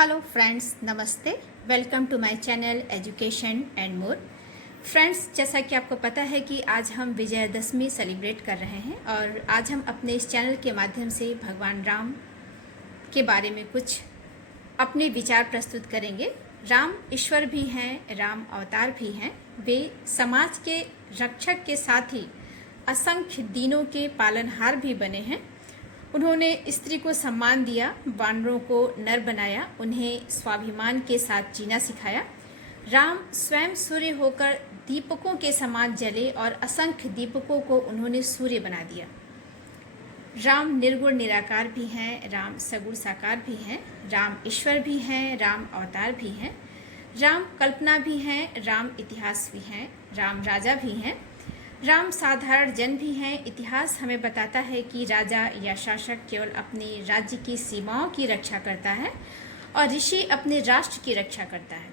Hello friends, नमस्ते। Welcome to my channel education and more. Friends, जैसा कि आपको पता है कि आज हम विजयदशमी सेलिब्रेट कर रहे हैं और आज हम अपने इस चैनल के माध्यम से भगवान राम के बारे में कुछ अपने विचार प्रस्तुत करेंगे। राम ईश्वर भी हैं, राम अवतार भी हैं। वे समाज के रक्षक के साथ ही असंख्य दीनों के पालनहार भी बने हैं। उन्होंने स्त्री को सम्मान दिया, वानरों को नर बनाया, उन्हें स्वाभिमान के साथ जीना सिखाया। राम स्वयं सूर्य होकर दीपकों के समान जले और असंख्य दीपकों को उन्होंने सूर्य बना दिया। राम निर्गुण निराकार भी हैं, राम सगुण साकार भी हैं, राम ईश्वर भी हैं, राम अवतार भी हैं, राम कल्पना भी हैं, राम इतिहास भी हैं, राम राजा भी हैं, राम साधारण जन भी हैं। इतिहास हमें बताता है कि राजा या शासक केवल अपने राज्य की सीमाओं की रक्षा करता है और ऋषि अपने राष्ट्र की रक्षा करता है।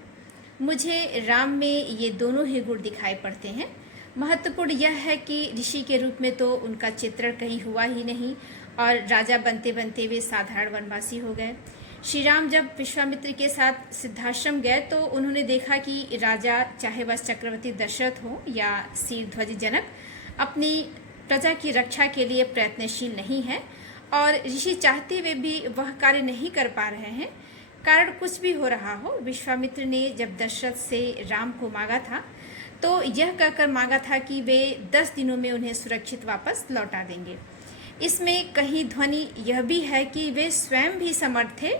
मुझे राम में ये दोनों ही गुण दिखाई पड़ते हैं। महत्वपूर्ण यह है कि ऋषि के रूप में तो उनका चित्रण कहीं हुआ ही नहीं और राजा बनते बनते वे साधारण वनवासी हो गए। श्री राम जब विश्वामित्र के साथ सिद्धाश्रम गए तो उन्होंने देखा कि राजा, चाहे वह चक्रवर्ती दशरथ हो या शीर्ध्वज जनक, अपनी प्रजा की रक्षा के लिए प्रयत्नशील नहीं है और ऋषि चाहते हुए भी वह कार्य नहीं कर पा रहे हैं। कारण कुछ भी हो रहा हो, विश्वामित्र ने जब दशरथ से राम को मांगा था तो यह कहकर मांगा था कि वे 10 दिनों में उन्हें सुरक्षित वापस लौटा देंगे। इसमें कहीं ध्वनि यह भी है कि वे स्वयं भी समर्थ थे,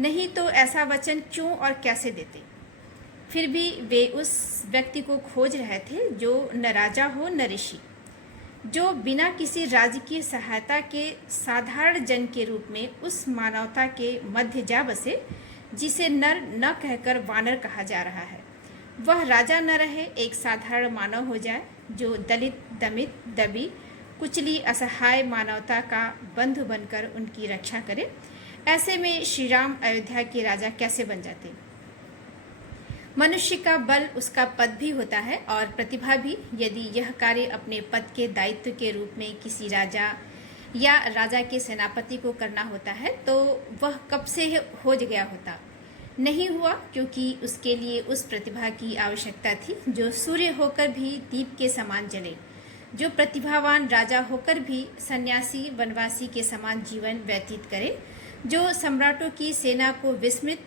नहीं तो ऐसा वचन क्यों और कैसे देते। फिर भी वे उस व्यक्ति को खोज रहे थे जो न राजा हो न ऋषि, जो बिना किसी राजकीय सहायता के साधारण जन के रूप में उस मानवता के मध्य जा बसे जिसे नर न कहकर वानर कहा जा रहा है। वह राजा न रहे, एक साधारण मानव हो जाए जो दलित, दमित, दबी, कुचली, असहाय मानवता का बंधु बनकर उनकी रक्षा करे। ऐसे में श्री राम अयोध्या के राजा कैसे बन जाते। मनुष्य का बल उसका पद भी होता है और प्रतिभा भी। यदि यह कार्य अपने पद के दायित्व के रूप में किसी राजा या राजा के सेनापति को करना होता है तो वह कब से हो गया होता। नहीं हुआ क्योंकि उसके लिए उस प्रतिभा की आवश्यकता थी जो सूर्य होकर भी दीप के समान जले, जो प्रतिभावान राजा होकर भी सन्यासी वनवासी के समान जीवन व्यतीत करे, जो सम्राटों की सेना को विस्मृत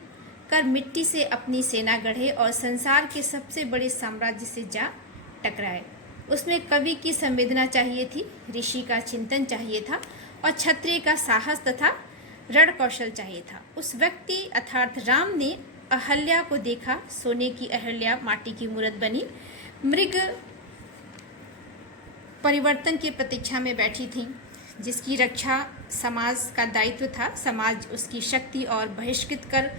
कर मिट्टी से अपनी सेना गढ़े और संसार के सबसे बड़े साम्राज्य से जा टकराए। उसमें कवि की संवेदना चाहिए थी, ऋषि का चिंतन चाहिए था और क्षत्रिय का साहस तथा रण कौशल चाहिए था। उस व्यक्ति अर्थात राम ने अहल्या को देखा। सोने की अहल्या माटी की मूर्त बनी मृग परिवर्तन की प्रतीक्षा में बैठी थी, जिसकी रक्षा समाज का दायित्व था। समाज उसकी शक्ति और बहिष्कृत कर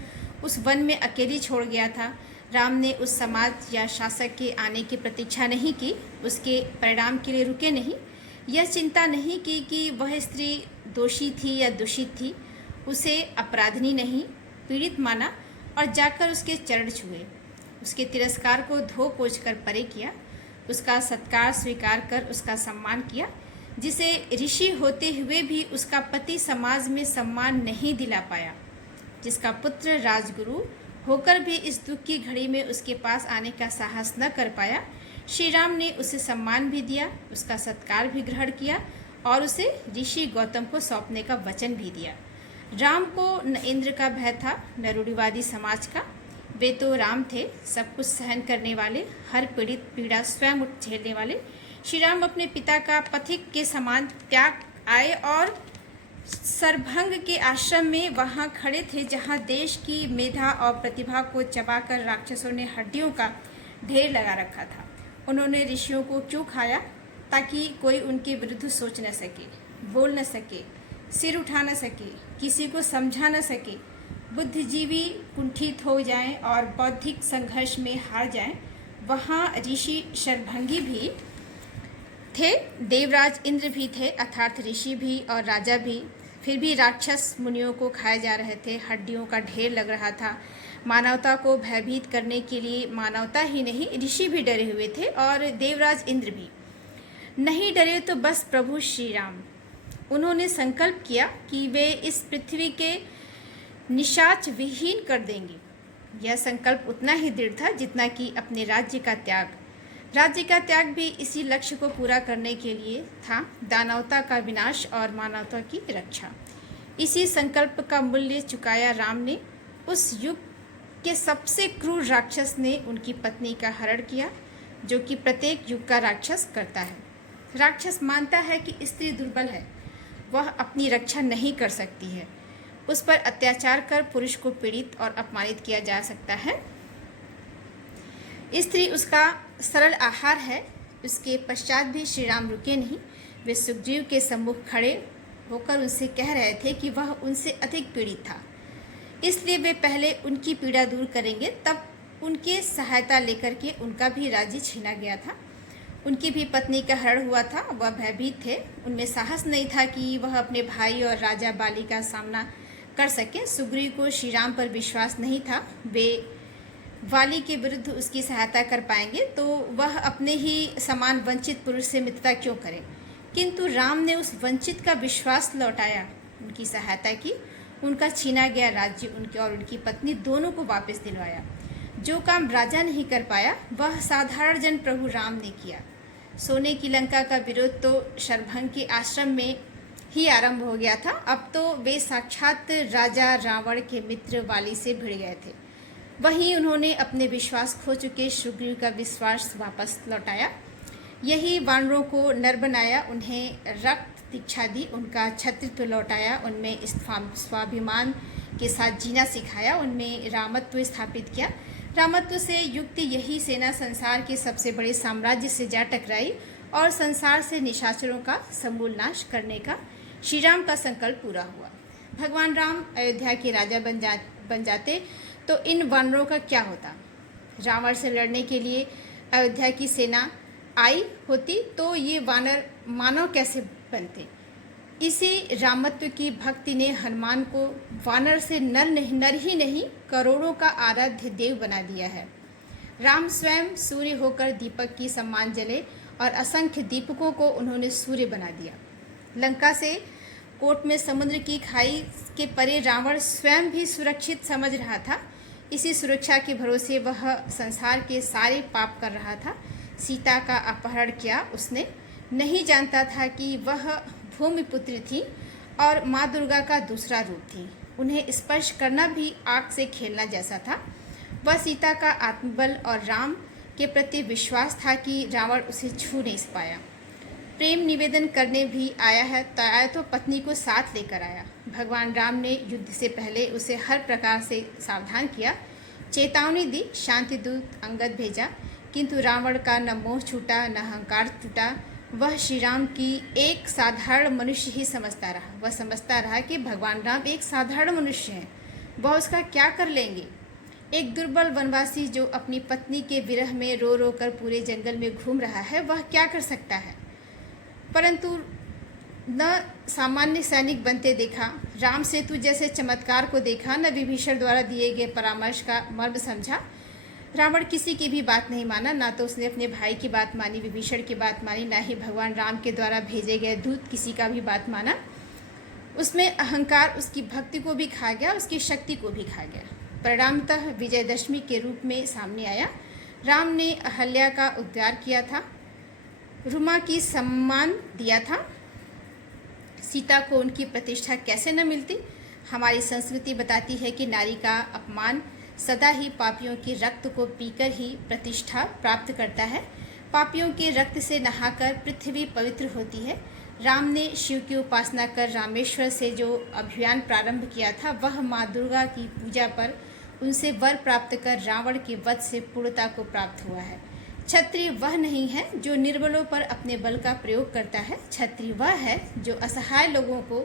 उस वन में अकेली छोड़ गया था। राम ने उस समाज या शासक के आने की प्रतीक्षा नहीं की, उसके परिणाम के लिए रुके नहीं, यह चिंता नहीं की कि वह स्त्री दोषी थी या दूषित थी। उसे अपराधिनी नहीं, पीड़ित माना और जाकर उसके चरण छुए, उसके तिरस्कार को धो पोंछ कर परे किया, उसका सत्कार स्वीकार कर उसका सम्मान किया। जिसे ऋषि होते हुए भी उसका पति समाज में सम्मान नहीं दिला पाया, जिसका पुत्र राजगुरु होकर भी इस दुख की घड़ी में उसके पास आने का साहस न कर पाया, श्री राम ने उसे सम्मान भी दिया, उसका सत्कार भी ग्रहण किया और उसे ऋषि गौतम को सौंपने का वचन भी दिया। राम को न इंद्र का भय था न रूढ़िवादी समाज का। वे तो राम थे, सब कुछ सहन करने वाले, हर पीड़ित पीड़ा स्वयं उठ झेलने वाले। श्री राम अपने पिता का पथिक के समान त्याग आए और सरभंग के आश्रम में वहाँ खड़े थे जहाँ देश की मेधा और प्रतिभा को चबाकर राक्षसों ने हड्डियों का ढेर लगा रखा था। उन्होंने ऋषियों को क्यों खाया? ताकि कोई उनके विरुद्ध सोच न सके, बोल न सके, सिर उठा न सके, किसी को समझा न सके, बुद्धिजीवी कुंठित हो जाएं और बौद्धिक संघर्ष में हार जाएं। वहाँ ऋषि शरभंगी भी थे, देवराज इंद्र भी थे, अर्थात ऋषि भी और राजा भी। फिर भी राक्षस मुनियों को खाए जा रहे थे, हड्डियों का ढेर लग रहा था। मानवता को भयभीत करने के लिए मानवता ही नहीं, ऋषि भी डरे हुए थे और देवराज इंद्र भी नहीं डरे तो बस प्रभु श्री राम। उन्होंने संकल्प किया कि वे इस पृथ्वी के निशाच विहीन कर देंगे। यह संकल्प उतना ही दृढ़ था जितना कि अपने राज्य का त्याग। राज्य का त्याग भी इसी लक्ष्य को पूरा करने के लिए था, दानवता का विनाश और मानवता की रक्षा। इसी संकल्प का मूल्य चुकाया राम ने। उस युग के सबसे क्रूर राक्षस ने उनकी पत्नी का हरण किया, जो कि प्रत्येक युग का राक्षस करता है। राक्षस मानता है कि स्त्री दुर्बल है, वह अपनी रक्षा नहीं कर सकती है, उस पर अत्याचार कर पुरुष को पीड़ित और अपमानित किया जा सकता है। स्त्री उसका सरल आहार है। उसके पश्चात भी श्री राम रुके नहीं। वे सुग्रीव के सम्मुख खड़े होकर उनसे कह रहे थे कि वह उनसे अधिक पीड़ित था, इसलिए वे पहले उनकी पीड़ा दूर करेंगे। तब उनके सहायता लेकर के उनका भी राज्य छीना गया था। उनकी भी पत्नी का हरण हुआ था। वह भयभीत थे। उनमें साहस नहीं था कि वह अपने भाई और राजा बाली का सामना कर सके। सुग्रीव को श्री राम पर विश्वास नहीं था। वे वाली के विरुद्ध उसकी सहायता कर पाएंगे, तो वह अपने ही समान वंचित पुरुष से मित्रता क्यों करें। किंतु राम ने उस वंचित का विश्वास लौटाया, उनकी सहायता की, उनका छीना गया राज्य उनके और उनकी पत्नी दोनों को वापस दिलवाया। जो काम राजा नहीं कर पाया, वह साधारण जन प्रभु राम ने किया। सोने की लंका का विरोध तो शरभंग के आश्रम में ही आरंभ हो गया था। अब तो वे साक्षात राजा रावण के मित्र वाली से भिड़ गए थे। वहीं उन्होंने अपने विश्वास खो चुके सुग्रीव का विश्वास वापस लौटाया। यही वानरों को नर बनाया, उन्हें रक्त दीक्षा दी, उनका छत्रत्व लौटाया, उनमें स्वाभिमान के साथ जीना सिखाया, उनमें रामत्व स्थापित किया। रामत्व से युक्त यही सेना संसार के सबसे बड़े साम्राज्य से जा टकराई और संसार से निशाचरों का समूल नाश करने का श्री राम का संकल्प पूरा हुआ। भगवान राम अयोध्या के राजा बन जाते तो इन वानरों का क्या होता। रावण से लड़ने के लिए अयोध्या की सेना आई होती तो ये वानर मानव कैसे बनते। इसी रामत्व की भक्ति ने हनुमान को वानर से नर ही नहीं करोड़ों का आराध्य देव बना दिया है। राम स्वयं सूर्य होकर दीपक की समान जले और असंख्य दीपकों को उन्होंने सूर्य बना दिया। लंका से कोट में समुद्र की खाई के परे रावण स्वयं भी सुरक्षित समझ रहा था। इसी सुरक्षा के भरोसे वह संसार के सारे पाप कर रहा था। सीता का अपहरण किया उसने। नहीं जानता था कि वह भूमिपुत्री थी और माँ दुर्गा का दूसरा रूप थी। उन्हें स्पर्श करना भी आग से खेलना जैसा था। वह सीता का आत्मबल और राम के प्रति विश्वास था कि रावण उसे छू नहीं पाया। प्रेम निवेदन करने भी आया तो पत्नी को साथ लेकर आया। भगवान राम ने युद्ध से पहले उसे हर प्रकार से सावधान किया, चेतावनी दी, शांति दूत अंगद भेजा, किंतु रावण का न मोह छूटा न अहंकार टूटा। वह श्री राम की एक साधारण मनुष्य ही समझता रहा। वह समझता रहा कि भगवान राम एक साधारण मनुष्य हैं, वह उसका क्या कर लेंगे। एक दुर्बल वनवासी जो अपनी पत्नी के विरह में रो रो कर पूरे जंगल में घूम रहा है, वह क्या कर सकता है। परंतु न सामान्य सैनिक बनते देखा, राम सेतु जैसे चमत्कार को देखा, न विभीषण द्वारा दिए गए परामर्श का मर्म समझा। रावण किसी की भी बात नहीं माना, ना तो उसने अपने भाई की बात मानी, विभीषण की बात मानी, ना ही भगवान राम के द्वारा भेजे गए दूत किसी का भी बात माना। उसमें अहंकार उसकी भक्ति को भी खा गया, उसकी शक्ति को भी खा गया। परिणामतः विजयदशमी के रूप में सामने आया। राम ने अहल्या का उद्धार किया था, रुमा की सम्मान दिया था। सीता को उनकी प्रतिष्ठा कैसे न मिलती। हमारी संस्कृति बताती है कि नारी का अपमान सदा ही पापियों के रक्त को पीकर ही प्रतिष्ठा प्राप्त करता है। पापियों के रक्त से नहाकर पृथ्वी पवित्र होती है। राम ने शिव की उपासना कर रामेश्वर से जो अभियान प्रारंभ किया था, वह माँ दुर्गा की पूजा पर उनसे वर प्राप्त कर रावण के वध से पूर्णता को प्राप्त हुआ है। क्षत्रिय वह नहीं है जो निर्बलों पर अपने बल का प्रयोग करता है। क्षत्रिय वह है जो असहाय लोगों को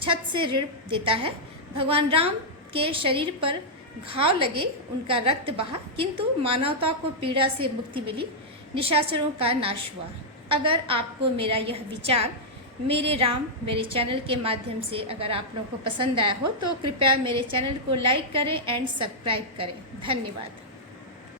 छत से ऋण देता है। भगवान राम के शरीर पर घाव लगे, उनका रक्त बहा, किंतु मानवता को पीड़ा से मुक्ति मिली, निशाचरों का नाश हुआ। अगर आपको मेरा यह विचार मेरे राम मेरे चैनल के माध्यम से अगर आप लोगों को पसंद आया हो तो कृपया मेरे चैनल को लाइक करें एंड सब्सक्राइब करें। धन्यवाद।